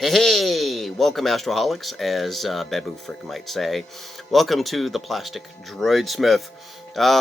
Hey, welcome Astroholics, as Babu Frick might say. Welcome to the Plastic Droidsmith.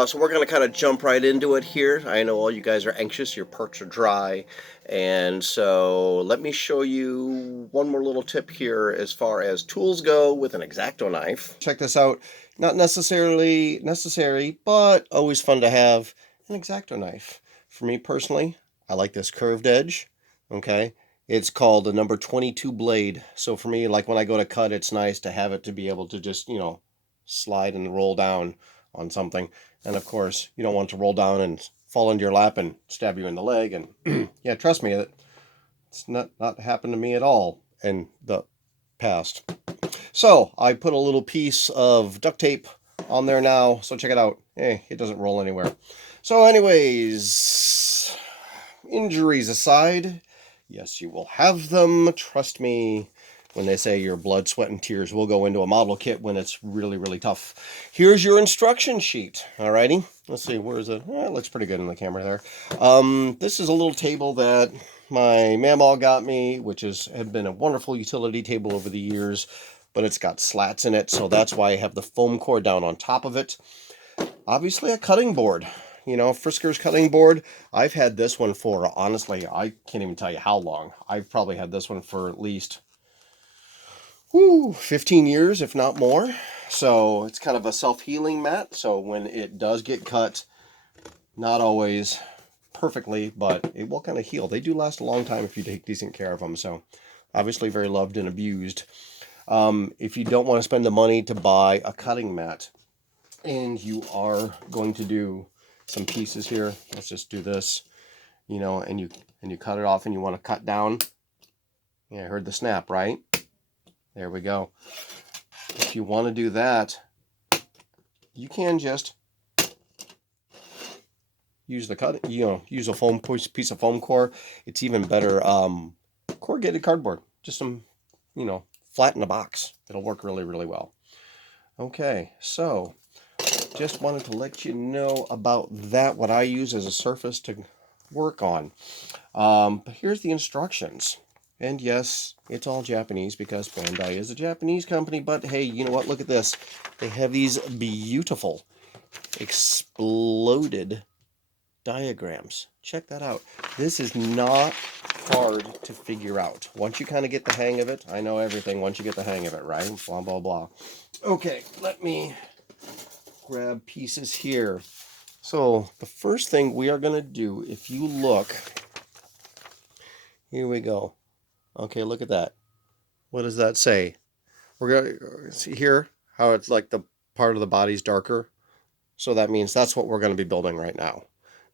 So we're going to kind of jump right into it here. I know all you guys are anxious, your parts are dry, and so let me show you one more little tip here as far as tools go with an X-Acto knife. Check this out. Not necessarily necessary, but always fun to have an X-Acto knife. For me personally, I like this curved edge, okay? It's called a number 22 blade. So for me, like when I go to cut, it's nice to have it to be able to just, slide and roll down on something. And of course, you don't want to roll down and fall into your lap and stab you in the leg. And yeah, trust me, it's not happened to me at all in the past. So I put a little piece of duct tape on there now. So check it out. Hey, it doesn't roll anywhere. So anyways, injuries aside, yes, you will have them. Trust me when they say your blood, sweat, and tears will go into a model kit when it's really, really tough. Here's your instruction sheet. Alrighty. Let's see, where is it? It looks pretty good in the camera there. This is a little table that my mamaw got me, which had been a wonderful utility table over the years, but it's got slats in it, so that's why I have the foam core down on top of it. Obviously, a cutting board. Frisker's cutting board. I've had this one for, honestly, I can't even tell you how long. I've probably had this one for at least 15 years, if not more. So it's kind of a self-healing mat. So when it does get cut, not always perfectly, but it will kind of heal. They do last a long time if you take decent care of them. So obviously very loved and abused. If you don't want to spend the money to buy a cutting mat, and you are going to do some pieces here, let's just do this, and you cut it off and you want to cut down. Yeah, I heard the snap, right? There we go. If you want to do that, you can just use the use a foam piece of foam core. It's even better, corrugated cardboard, just some, flat in a box. It'll work really, really well. Okay, so just wanted to let you know about that, what I use as a surface to work on. But here's the instructions. And yes, it's all Japanese because Bandai is a Japanese company, but hey, you know what? Look at this. They have these beautiful exploded diagrams. Check that out. This is not hard to figure out. Once you kind of get the hang of it, I know everything once you get the hang of it, right? Blah, blah, blah. Okay, let me grab pieces here. So the first thing we are going to do, if you look, here we go. Okay, look at that. What does that say? We're going to see here how it's like the part of the body's darker. So that means that's what we're going to be building right now.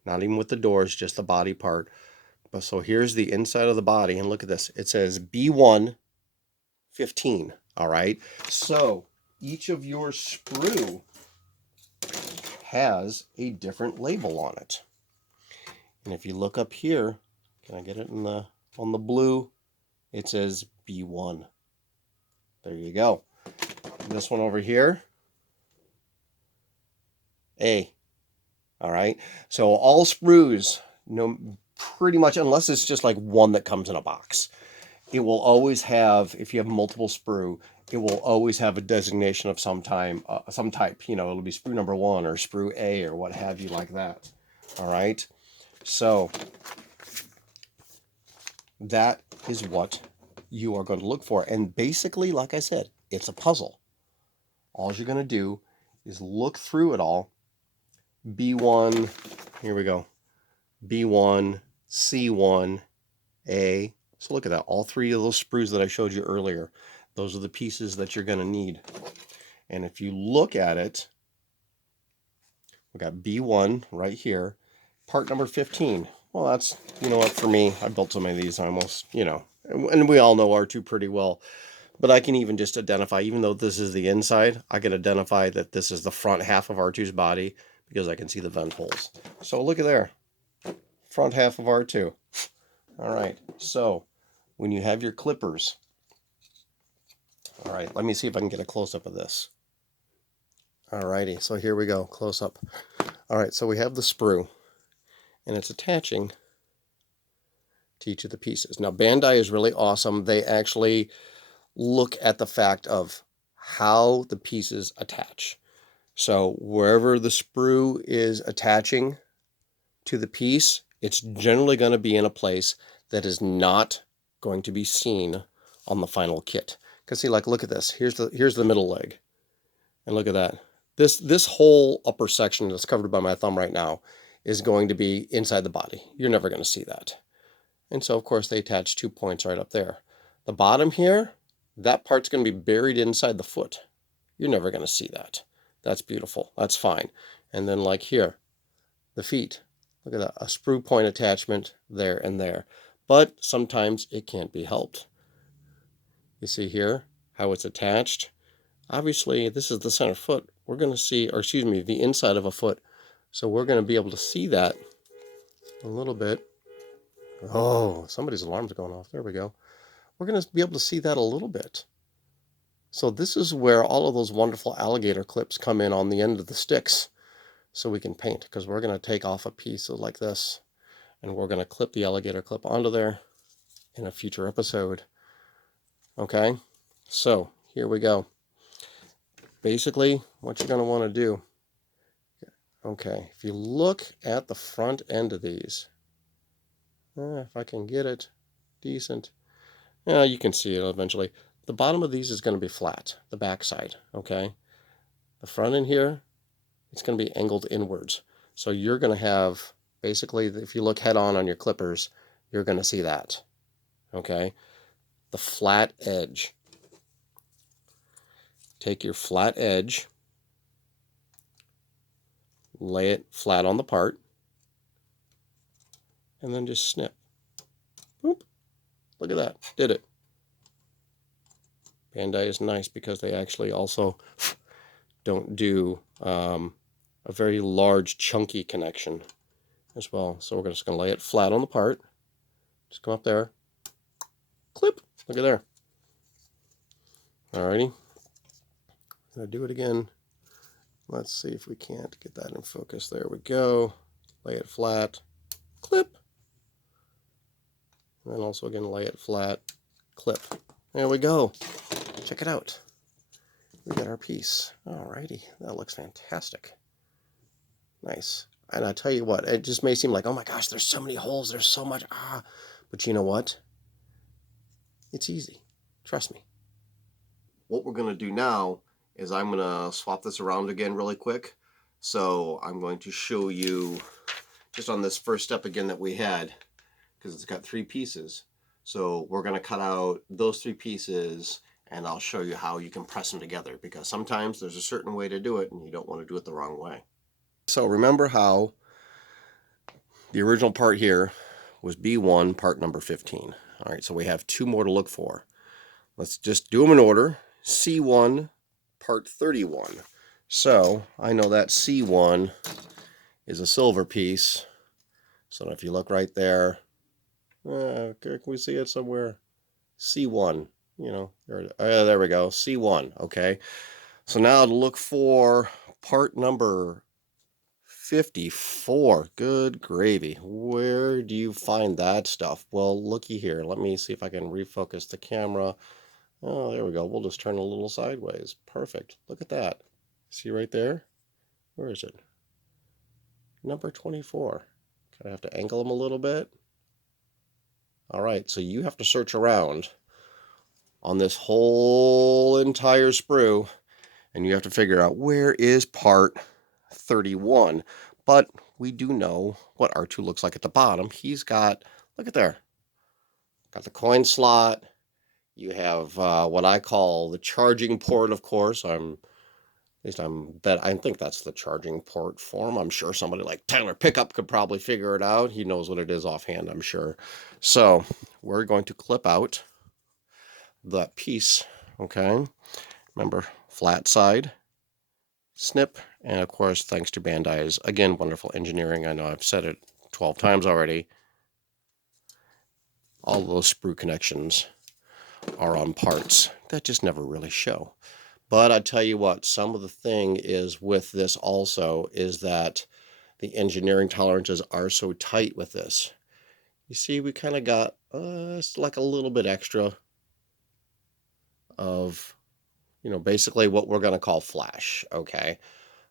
Not even with the doors, just the body part. But so here's the inside of the body, and look at this. It says B1 15. All right. So each of your sprue has a different label on it. And if you look up here, can I get it on the blue? It says B1. There you go. This one over here, A. All right. So all sprues, pretty much, unless it's just like one that comes in a box, it will always have, if you have multiple sprue, it will always have a designation of some type. It'll be sprue number 1 or sprue A or what have you like that. All right. So that is what you are going to look for. And basically, like I said, it's a puzzle. All you're going to do is look through it all. B1, here we go. B1, C1, A. So look at that. All three of those sprues that I showed you earlier, those are the pieces that you're going to need. And if you look at it, we got B1 right here, part number 15. Well, that's, you know what, for me, I built so many of these almost, and we all know R2 pretty well. But I can even just identify, even though this is the inside, I can identify that this is the front half of R2's body because I can see the vent holes. So look at there, front half of R2. All right, so when you have your clippers, all right, let me see if I can get a close-up of this. All righty, so here we go, close-up. All right, so we have the sprue, and it's attaching to each of the pieces. Now, Bandai is really awesome. They actually look at the fact of how the pieces attach. So wherever the sprue is attaching to the piece, it's generally going to be in a place that is not going to be seen on the final kit. Because see, like, look at this. Here's the middle leg. And look at that. This whole upper section that's covered by my thumb right now is going to be inside the body. You're never going to see that. And so, of course, they attach 2 points right up there. The bottom here, that part's going to be buried inside the foot. You're never going to see that. That's beautiful. That's fine. And then like here, the feet. Look at that. A sprue point attachment there and there. But sometimes it can't be helped. You see here how it's attached. Obviously, this is the center foot. We're going to see, or excuse me, the inside of a foot. So we're going to be able to see that a little bit. Oh, somebody's alarm's going off. There we go. We're going to be able to see that a little bit. So this is where all of those wonderful alligator clips come in on the end of the sticks. So we can paint, because we're going to take off a piece like this, and we're going to clip the alligator clip onto there in a future episode. Okay, so here we go. Basically, what you're going to want to do, okay, if you look at the front end of these, if I can get it decent, yeah, you can see it eventually. The bottom of these is going to be flat, the back side, okay? The front end here, it's going to be angled inwards. So you're going to have, basically, if you look head on your clippers, you're going to see that, okay? The flat edge. Take your flat edge, lay it flat on the part, and then just snip. Boop. Look at that. Did it. Bandai is nice because they actually also don't do a very large chunky connection as well. So we're just going to lay it flat on the part. Just come up there. Clip. Look at there. Alrighty. I'm going to do it again. Let's see if we can't get that in focus. There we go. Lay it flat. Clip. And then also again, lay it flat. Clip. There we go. Check it out. We got our piece. Alrighty. That looks fantastic. Nice. And I tell you what, it just may seem like, oh my gosh, there's so many holes, there's so much, but you know what? It's easy. Trust me. What we're going to do now is I'm going to swap this around again really quick. So I'm going to show you just on this first step again that we had, because it's got 3 pieces. So we're going to cut out those 3 pieces, and I'll show you how you can press them together, because sometimes there's a certain way to do it and you don't want to do it the wrong way. So remember how the original part here was B1, part number 15. All right, so we have 2 more to look for. Let's just do them in order. C1, part 31. So I know that C1 is a silver piece. So if you look right there, can we see it somewhere? C1, you know, there we go, C1, okay. So now to look for part number 54. Good gravy. Where do you find that stuff? Well, looky here. Let me see if I can refocus the camera. Oh, there we go. We'll just turn a little sideways. Perfect. Look at that. See right there? Where is it? Number 24. I have to angle them a little bit. All right, so you have to search around on this whole entire sprue, and you have to figure out where is part 31. But we do know what R2 looks like at the bottom. He's got, look at there, got the coin slot. You have what I call the charging port, of course. I think that's the charging port for him. I'm sure somebody like Tyler Pickup could probably figure it out. He knows what it is offhand, I'm sure. So we're going to clip out that piece, okay? Remember, flat side, snip, and of course, thanks to Bandai's, again, wonderful engineering. I know I've said it 12 times already. All those sprue connections are on parts that just never really show. But I tell you what, some of the thing is with this also is that the engineering tolerances are so tight with this. you see we kind of got it's like a little bit extra of, basically what we're going to call flash. Okay,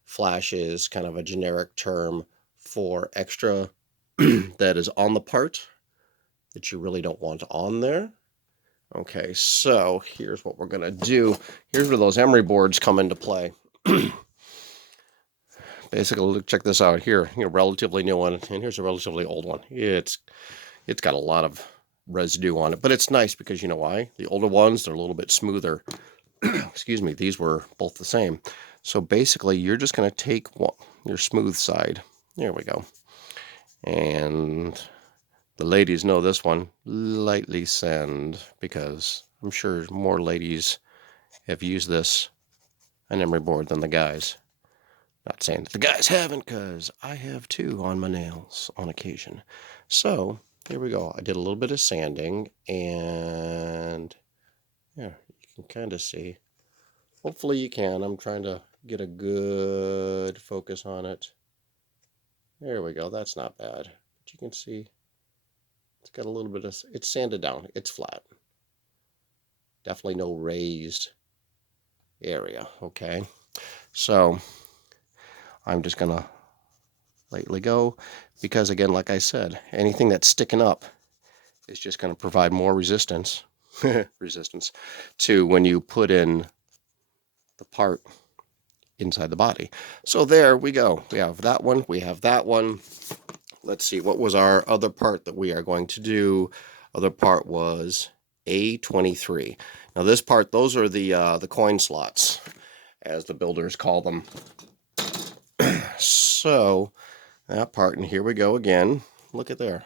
flash is kind of a generic term for extra that is on the part that you really don't want on there. Okay, so here's what we're going to do. Here's where those emery boards come into play. Basically, check this out here. Relatively new one, and here's a relatively old one. It's got a lot of residue on it, but it's nice because you know why? The older ones, they're a little bit smoother. Excuse me, these were both the same. So basically, you're just going to take your smooth side. There we go. And the ladies know this one. Lightly sand, because I'm sure more ladies have used an emery board than the guys. Not saying that the guys haven't, because I have too on my nails on occasion. So here we go. I did a little bit of sanding, and yeah, you can kind of see. Hopefully you can. I'm trying to get a good focus on it. There we go. That's not bad. But you can see it's got a little bit of, it's sanded down. It's flat. Definitely no raised area. Okay. So I'm just going to lightly go because, again, like I said, anything that's sticking up is just going to provide more resistance to when you put in the part inside the body. So there we go. We have that one. We have that one. Let's see. What was our other part that we are going to do? Other part was A23. Now this part, those are the coin slots, as the builders call them. So that part, and here we go again. Look at there.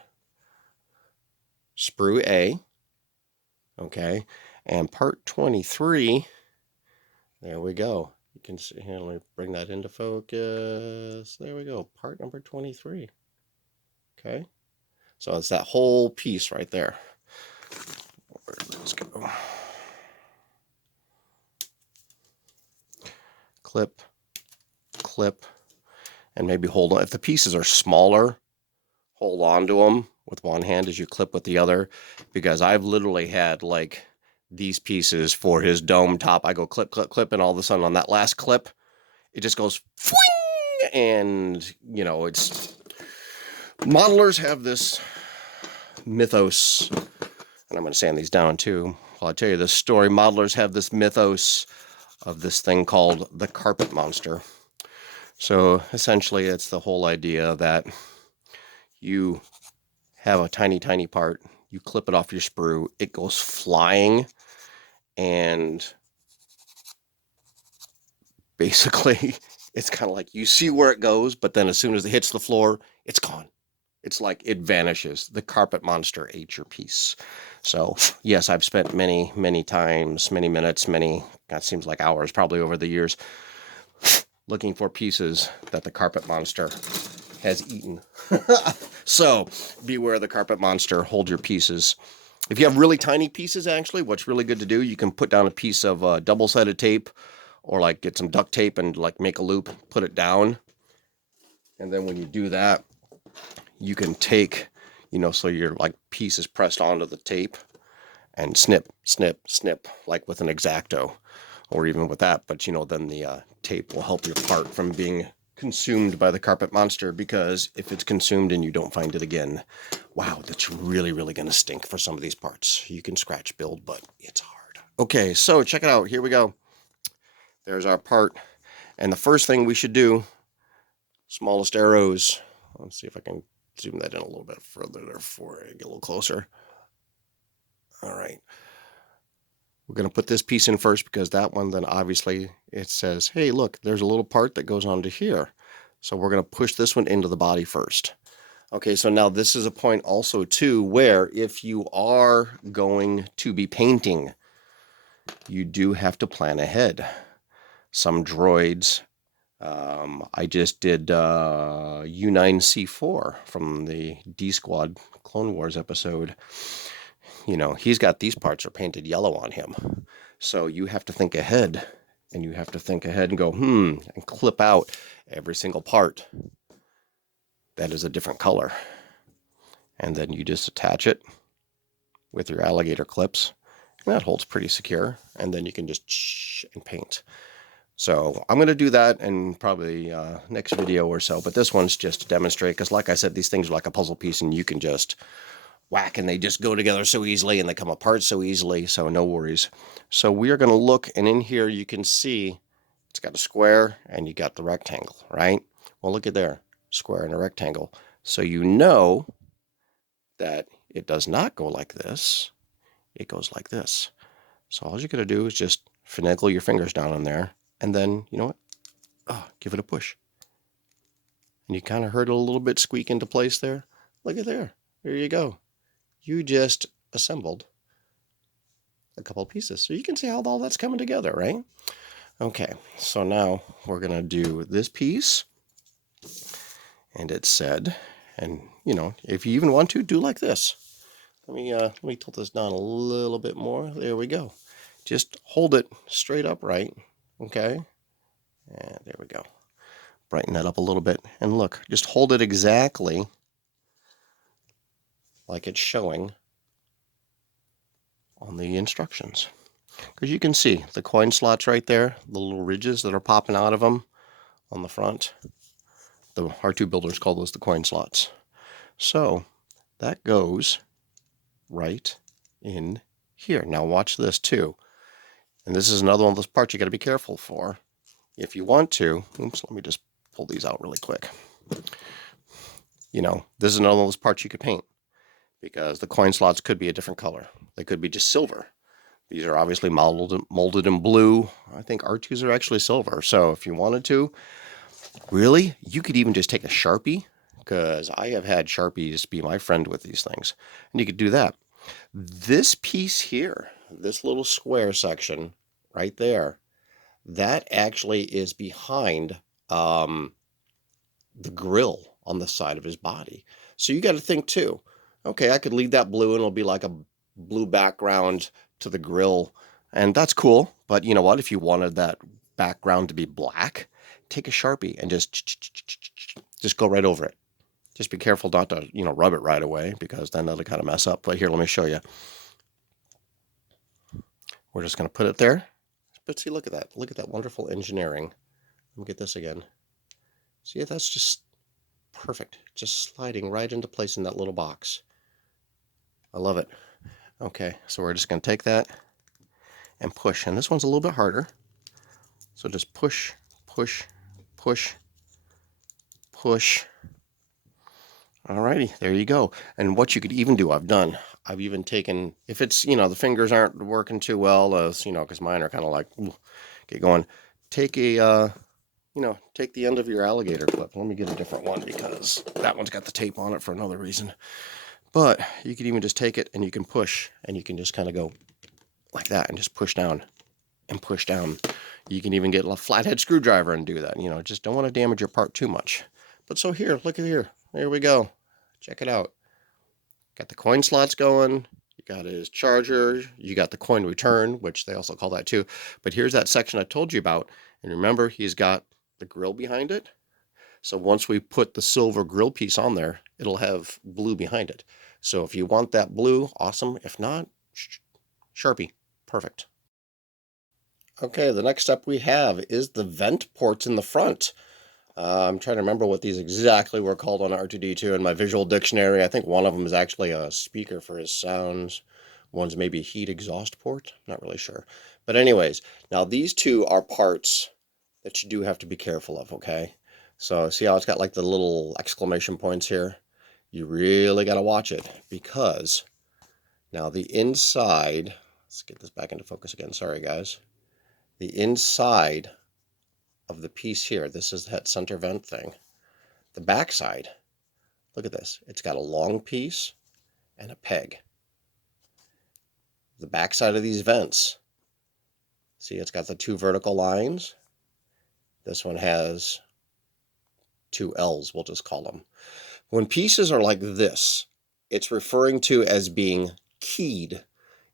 Sprue A. Okay. And part 23. There we go. You can see here, let me bring that into focus. There we go. Part number 23. Okay. So it's that whole piece right there. Where did this go? Clip, clip, and maybe hold on. If the pieces are smaller, hold on to them with one hand as you clip with the other, because I've literally had like these pieces for his dome top. I go clip, clip, clip, and all of a sudden on that last clip, it just goes fwing, and it's, modelers have this mythos, and I'm going to sand these down too. Well, I'll tell you this story. Modelers have this mythos of this thing called the carpet monster. So essentially it's the whole idea that you have a tiny, tiny part, you clip it off your sprue, it goes flying, and basically it's kind of like you see where it goes, but then as soon as it hits the floor, it's gone. It's like it vanishes. The carpet monster ate your piece. So yes, I've spent many, many times, many minutes, that seems like hours probably over the years, looking for pieces that the carpet monster has eaten. So beware the carpet monster. Hold your pieces. If you have really tiny pieces, actually, what's really good to do, you can put down a piece of double-sided tape, or like get some duct tape and like make a loop, put it down. And then when you do that, you can take, so your like piece is pressed onto the tape and snip, snip, snip, like with an X-Acto, or even with that. But, then the tape will help your part from being consumed by the carpet monster, because if it's consumed and you don't find it again, wow, that's really, really going to stink for some of these parts. You can scratch build, but it's hard. Okay, so check it out. Here we go. There's our part. And the first thing we should do, smallest arrows. Let's see if I can zoom that in a little bit further there for I get a little closer. All right. We're going to put this piece in first, because that one, then obviously it says, hey, look, there's a little part that goes onto here. So we're going to push this one into the body first. Okay, so now this is a point also too, where if you are going to be painting, you do have to plan ahead. Some droids, I just did U9C4 from the D Squad Clone Wars episode. He's got these parts are painted yellow on him. So you have to think ahead, and you have to think ahead and go, and clip out every single part that is a different color. and then you just attach it with your alligator clips. And that holds pretty secure, and then you can just and paint. So I'm going to do that in probably next video or so, but this one's just to demonstrate, because like I said, these things are like a puzzle piece, and you can just whack and they just go together so easily and they come apart so easily, so no worries. So we are going to look, and in here you can see it's got a square and you got the rectangle, right? Well, look at there, square and a rectangle. So you know that it does not go like this, it goes like this. So all you're going to do is just finagle your fingers down in there, and then, you know what? Give it a push. And you kind of heard it a little bit squeak into place there. Look at there. There you go. You just assembled a couple pieces. So you can see how all that's coming together, right? Okay, so now we're going to do this piece. And it said, and you know, if you even want to, do like this. Let me tilt this down a little bit more. There we go. Just hold it straight upright, okay? And there we go. Brighten that up a little bit. And look, just hold it exactly like it's showing on the instructions. Because you can see the coin slots right there, the little ridges that are popping out of them on the front. The R2 builders call those the coin slots. So that goes right in here. Now watch this too. And this is another one of those parts you got to be careful for. If you want to, oops, let me just pull these out really quick. You know, this is another one of those parts you could paint, because the coin slots could be a different color. They could be just silver. These are obviously molded in blue. I think R2s are actually silver. So if you wanted to, really, you could even just take a Sharpie, because I have had Sharpies be my friend with these things. And you could do that. This piece here, this little square section right there, that actually is behind the grill on the side of his body. So you got to think too, okay, I could leave that blue and it'll be like a blue background to the grill, and that's cool. But you know what? If you wanted that background to be black, take a Sharpie and just go right over it. Just be careful not to, you know, rub it right away, because then that'll kind of mess up. But here, let me show you. We're just going to put it there. But see, look at that. Look at that wonderful engineering. Let me get this again. See, that's just perfect. Just sliding right into place in that little box. I love it. Okay, so we're just going to take that and push. And this one's a little bit harder. So just push, push, push, push. Alrighty, there you go. And what you could even do, I've even taken, if it's, you know, the fingers aren't working too well, you know, because mine are kind of like, get going. Take a, you know, take the end of your alligator clip. Let me get a different one, because that one's got the tape on it for another reason. But you could even just take it and you can push, and you can just kind of go like that and just push down and push down. You can even get a flathead screwdriver and do that. You know, just don't want to damage your part too much. But so here, look at here. There we go. Check it out. Got the coin slots going. You got his charger. You got the coin return, which they also call that too. But here's that section I told you about. And remember, he's got the grill behind it. So once we put the silver grill piece on there, it'll have blue behind it. So if you want that blue, awesome. If not, Sharpie. Perfect. Okay, the next step we have is the vent ports in the front. I'm trying to remember what these exactly were called on R2-D2 in my visual dictionary. I think one of them is actually a speaker for his sounds. One's maybe a heat exhaust port. Not really sure. But anyways, now these two are parts that you do have to be careful of, okay? So see how it's got like the little exclamation points here? You really got to watch it, because now the inside, let's get this back into focus again. Sorry, guys. The inside of the piece here, this is that center vent thing. The back side, look at this. It's got a long piece and a peg. The back side of these vents, see, it's got the two vertical lines. This one has two L's, we'll just call them. When pieces are like this, it's referring to as being keyed.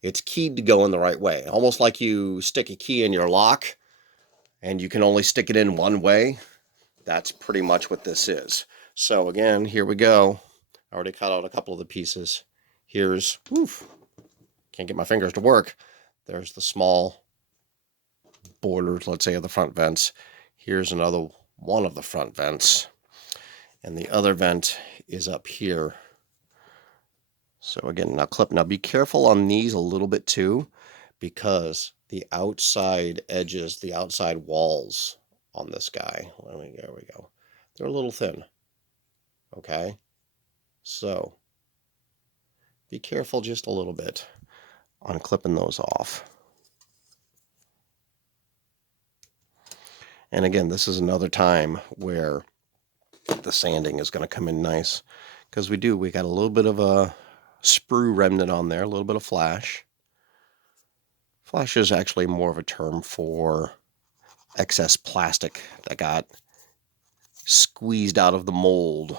It's keyed to go in the right way. Almost like you stick a key in your lock and you can only stick it in one way. That's pretty much what this is. So again, here we go. I already cut out a couple of the pieces. Here's, oof, can't get my fingers to work. There's the small borders, let's say, of the front vents. Here's another one of the front vents. And the other vent is up here. So again, now be careful on these a little bit too, because the outside edges, the outside walls on this guy, there we go. They're a little thin. Okay. So be careful just a little bit on clipping those off. And again, this is another time where the sanding is going to come in nice, because we got a little bit of a sprue remnant on there, a little bit of flash. Flash is actually more of a term for excess plastic that got squeezed out of the mold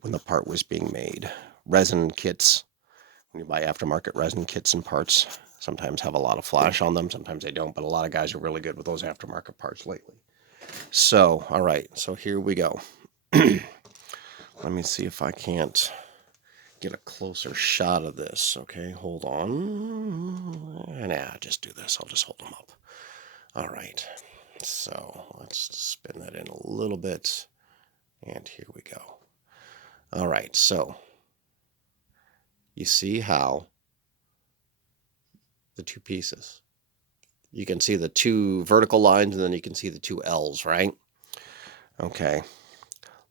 when the part was being made. Resin kits, when you buy aftermarket resin kits and parts, sometimes have a lot of flash on them. Sometimes they don't, but a lot of guys are really good with those aftermarket parts lately. So, all right, so here we go. Let me see if I can't get a closer shot of this. Okay, hold on. Nah, just do this. I'll just hold them up. All right, so let's spin that in a little bit. And here we go. All right, so you see how the two pieces, you can see the two vertical lines and then you can see the two L's, right? Okay,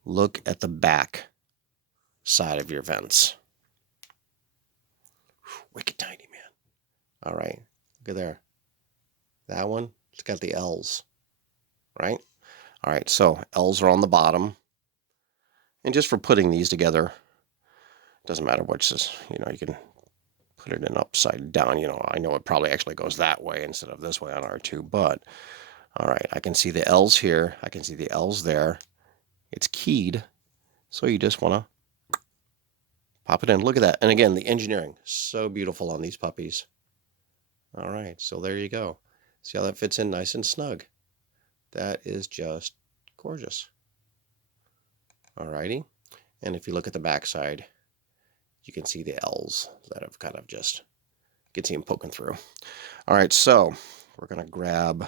look at the back side of your vents. Wicked tiny, man. All right, look at there. That one, it's got the L's, right? All right, so L's are on the bottom. And just for putting these together, doesn't matter which is, you can put it in upside down. I know it probably actually goes that way instead of this way on R2, but all right, I can see the L's here. I can see the L's there. It's keyed, so you just want to pop it in. Look at that. And again, the engineering, so beautiful on these puppies. All right, so there you go. See how that fits in nice and snug? That is just gorgeous. All righty. And if you look at the back side, you can see the L's that have kind of just, you can see them poking through. All right, so we're going to grab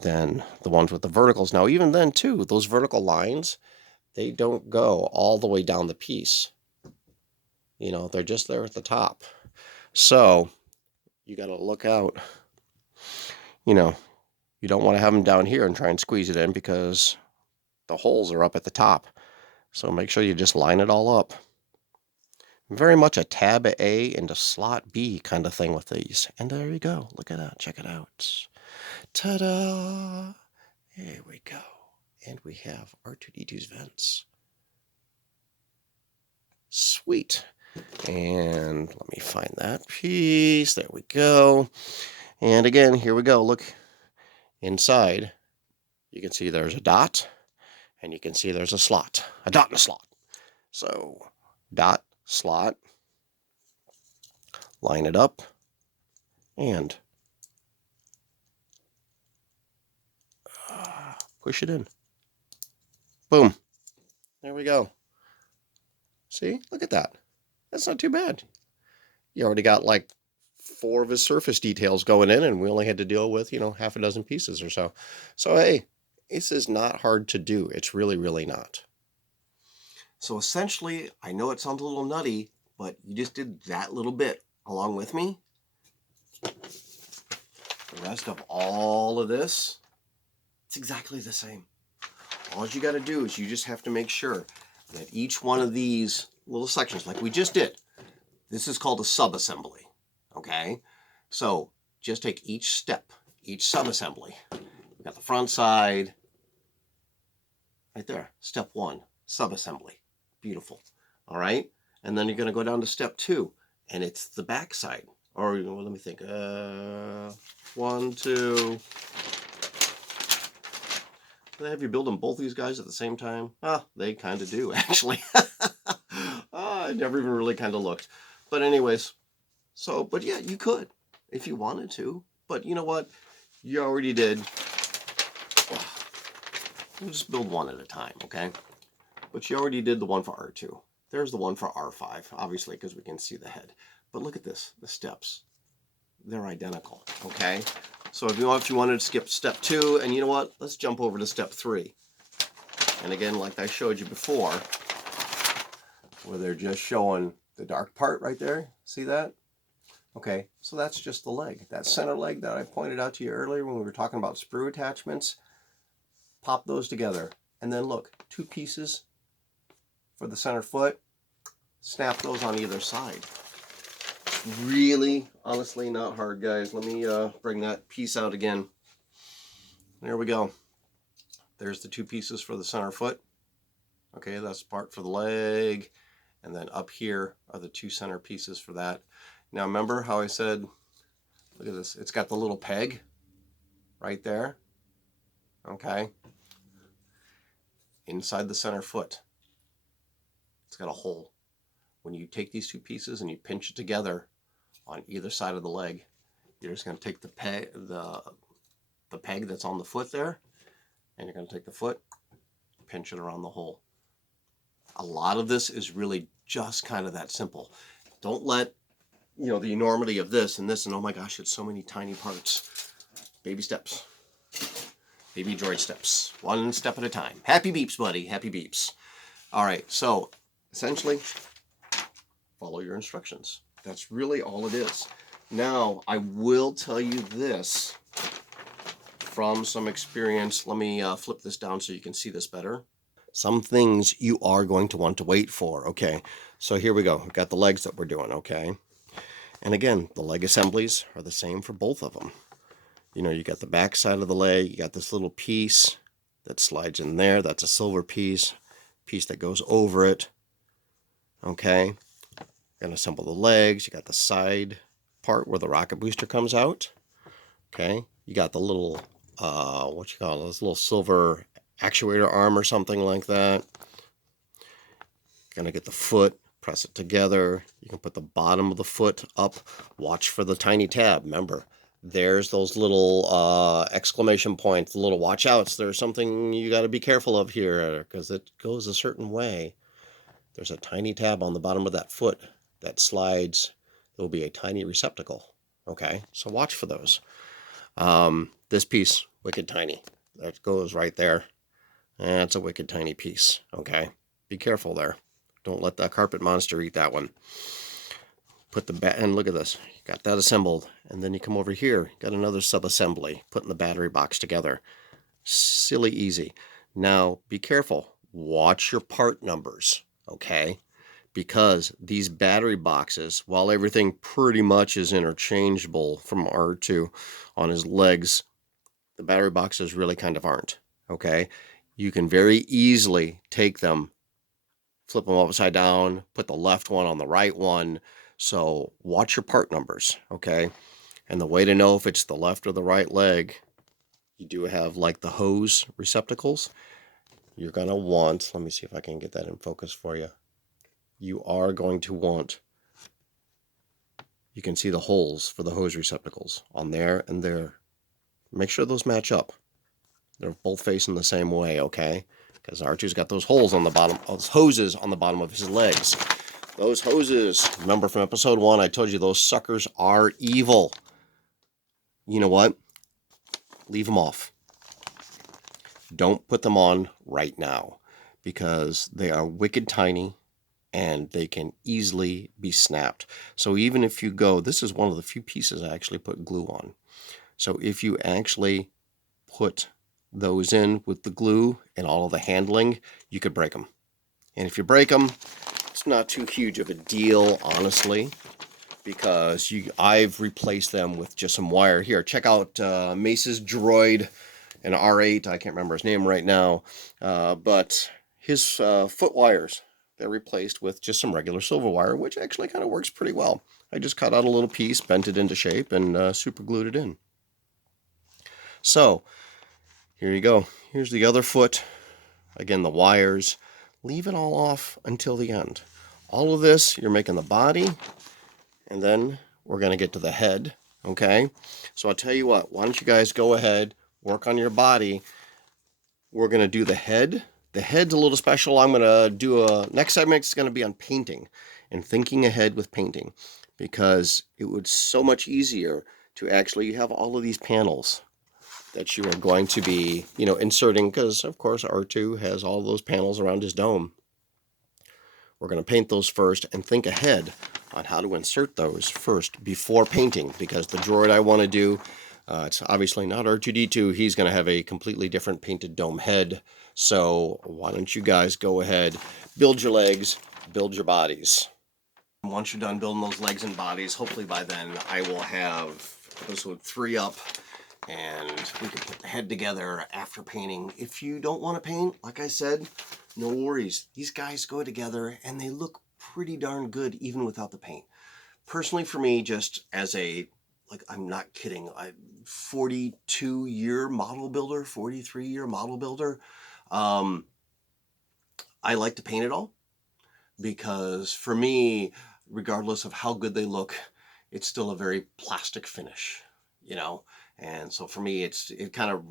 then the ones with the verticals. Now, even then, too, those vertical lines, they don't go all the way down the piece. They're just there at the top. So you got to look out. You don't want to have them down here and try and squeeze it in because the holes are up at the top. So make sure you just line it all up. Very much a tab A and a slot B kind of thing with these. And there you go. Look at that. Check it out. Ta-da! There we go. And we have R2-D2's vents. Sweet. And let me find that piece. There we go. And again, here we go. Look inside. You can see there's a dot. And you can see there's a slot. A dot and a slot. So, dot, slot. Line it up. And push it in. Boom. There we go. See? Look at that. That's not too bad. You already got like 4 of his surface details going in, and we only had to deal with, half a dozen pieces or so. So, hey, this is not hard to do. It's really, really not. So essentially, I know it sounds a little nutty, but you just did that little bit along with me. The rest of all of this, it's exactly the same. All you got to do is you just have to make sure that each one of these little sections, like we just did, this is called a sub-assembly, okay? So just take each step, each sub-assembly. We got the front side, right there, step 1, sub-assembly. Beautiful, all right? And then you're going to go down to step 2, and it's the back side. Or, let me think, 1, 2... Do they have you building both these guys at the same time? Ah, they kind of do, actually. I never even really kind of looked. But anyways, but yeah, you could if you wanted to. But you know what? You already did. We'll just build one at a time, okay? But you already did the one for R2. There's the one for R5, obviously, because we can see the head. But look at this, the steps. They're identical, okay? So if you wanted to skip step 2, and you know what? Let's jump over to step 3. And again, like I showed you before, where they're just showing the dark part right there. See that? Okay, so that's just the leg. That center leg that I pointed out to you earlier when we were talking about sprue attachments. Pop those together. And then look, 2 pieces for the center foot. Snap those on either side. Really, honestly, not hard, guys. Let me bring that piece out again. There we go. There's the 2 pieces for the center foot. Okay, that's part for the leg. And then up here are the 2 center pieces for that. Now remember how I said, look at this, it's got the little peg right there. Okay. Inside the center foot, it's got a hole. When you take these 2 pieces and you pinch it together on either side of the leg, you're just going to take the peg that's on the foot there, and you're going to take the foot, pinch it around the hole. A lot of this is really just kind of that simple. Don't let, you know, the enormity of this and this, and oh my gosh, it's so many tiny parts. Baby steps. Baby droid steps. 1 step at a time. Happy beeps, buddy. Happy beeps. All right, so essentially, follow your instructions. That's really all it is. Now, I will tell you this from some experience. Let me flip this down so you can see this better. Some things you are going to want to wait for. Okay, so here we go. We've got the legs that we're doing, okay? And again, the leg assemblies are the same for both of them. You know, you got the back side of the leg, you got this little piece that slides in there. That's a silver piece that goes over it. Okay, gonna assemble the legs. You got the side part where the rocket booster comes out. Okay, you got the little what you call it, this little silver actuator arm or something like that. Gonna get the foot, press it together. You can put the bottom of the foot up. Watch for the tiny tab. Remember, there's those little exclamation points, the little watch outs. There's something you got to be careful of here because it goes a certain way. There's a tiny tab on the bottom of that foot that slides. There will be a tiny receptacle. Okay, so watch for those. This piece, wicked tiny. That goes right there. That's a wicked tiny piece. Okay, be careful there. Don't let that carpet monster eat that one. Put the and look at this. You got that assembled, and then you come over here. Got another sub-assembly, putting the battery box together. Silly easy. Now be careful. Watch your part numbers, okay? Because these battery boxes, while everything pretty much is interchangeable from R2 on his legs, the battery boxes really kind of aren't, okay? You can very easily take them, flip them upside down, put the left one on the right one. So watch your part numbers, okay? And the way to know if it's the left or the right leg, you do have like the hose receptacles. You're going to want, let me see if I can get that in focus for you. You are going to want, you can see the holes for the hose receptacles on there and there. Make sure those match up. They're both facing the same way, okay? Because R2's got those holes on the bottom, those hoses on the bottom of his legs. Those hoses, remember from episode 1, I told you those suckers are evil. You know what? Leave them off. Don't put them on right now because they are wicked tiny and they can easily be snapped. So even if you go, this is one of the few pieces I actually put glue on. So if you actually put those in with the glue and all of the handling, you could break them. And if you break them, it's not too huge of a deal, honestly, because I've replaced them with just some wire. Here, check out Mace's Droid, an R8. I can't remember his name right now, but his foot wires, they're replaced with just some regular silver wire, which actually kind of works pretty well. I just cut out a little piece, bent it into shape, and super glued it in. So here you go. Here's the other foot. Again, the wires. Leave it all off until the end. All of this, you're making the body, and then we're going to get to the head, okay? So I'll tell you what, why don't you guys go ahead, work on your body. We're going to do the head The head's a little special. I'm going to do next segment is going to be on painting and thinking ahead with painting, because it would so much easier to actually have all of these panels that you are going to be, inserting, because of course R2 has all those panels around his dome. We're going to paint those first and think ahead on how to insert those first before painting, because the droid I want to do, it's obviously not R2-D2. He's going to have a completely different painted dome head. So why don't you guys go ahead, build your legs, build your bodies. Once you're done building those legs and bodies, hopefully by then I will have episode 3 up, and we can put the head together after painting. If you don't want to paint, like I said, no worries. These guys go together and they look pretty darn good even without the paint. Personally, for me, just as a, I'm not kidding, 42-year model builder, 43-year model builder, I like to paint it all, because for me, regardless of how good they look, it's still a very plastic finish, and so for me, it kind of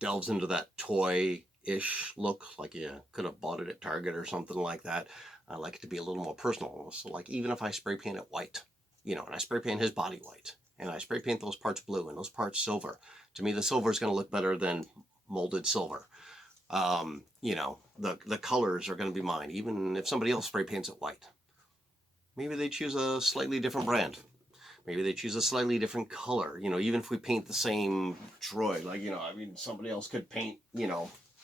delves into that toy-ish look, like you could have bought it at Target or something like that. I like it to be a little more personal. So like, even if I spray paint it white, and I spray paint his body white, and I spray paint those parts blue and those parts silver, to me the silver is going to look better than molded silver. The colors are going to be mine, even if somebody else spray paints it white. Maybe they choose a slightly different brand. Maybe they choose a slightly different color. Even if we paint the same droid, somebody else could paint,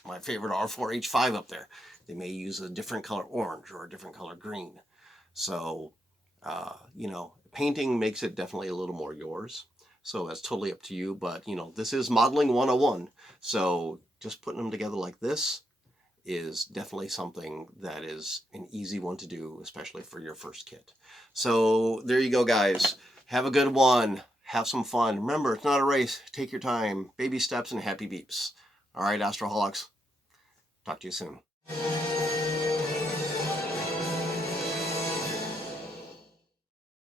my favorite R4H5 up there. They may use a different color orange or a different color green. So, painting makes it definitely a little more yours. So that's totally up to you. But, this is modeling 101. So just putting them together like this is definitely something that is an easy one to do, especially for your first kit. So there you go, guys. Have a good one. Have some fun. Remember, it's not a race. Take your time. Baby steps and happy beeps. All right, Astroholics. Talk to you soon.